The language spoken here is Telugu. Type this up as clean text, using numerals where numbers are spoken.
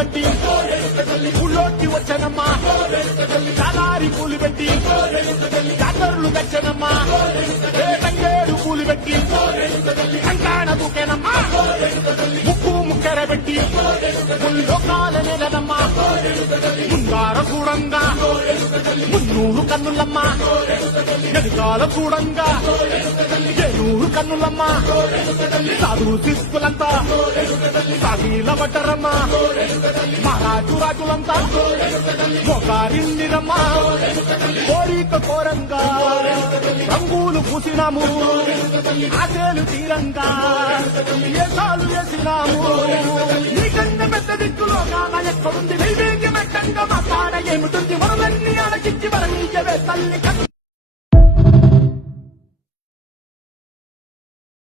కట్టి ఊళ్ళోకి వచ్చనమ్మా చాలారి పూలు పెట్టి జాతరలు తెచ్చనమ్మా తంగేడు పూలు పెట్టి కంకాణ దూకేనమ్మా ముక్కు ముక్కెర పెట్టి ముల్లోకాల నెలనమ్మా ముందార చూడంగా మున్నూరు కన్నులమ్మా వెనుకాల చూడంగా ఏనూరు కన్నులమ్మా సాధువు శిస్తులంతా సాగీల పడ్డరమ్మా మహారాజు రాజులంతా మొగారిందిరమ్మా కోరిక కోరంగా రంగులు పూసినాము ఆశలు తీరంగా ఏసాలు వేసినాము నీకన్నా పెద్ద దిక్కులో కాన ఎక్కడుంది నైవేద్యం ఎట్టంగా మా కాడ ఏమిటుంది మనలన్నీ అడగిచ్చి వరనీయవే తల్లి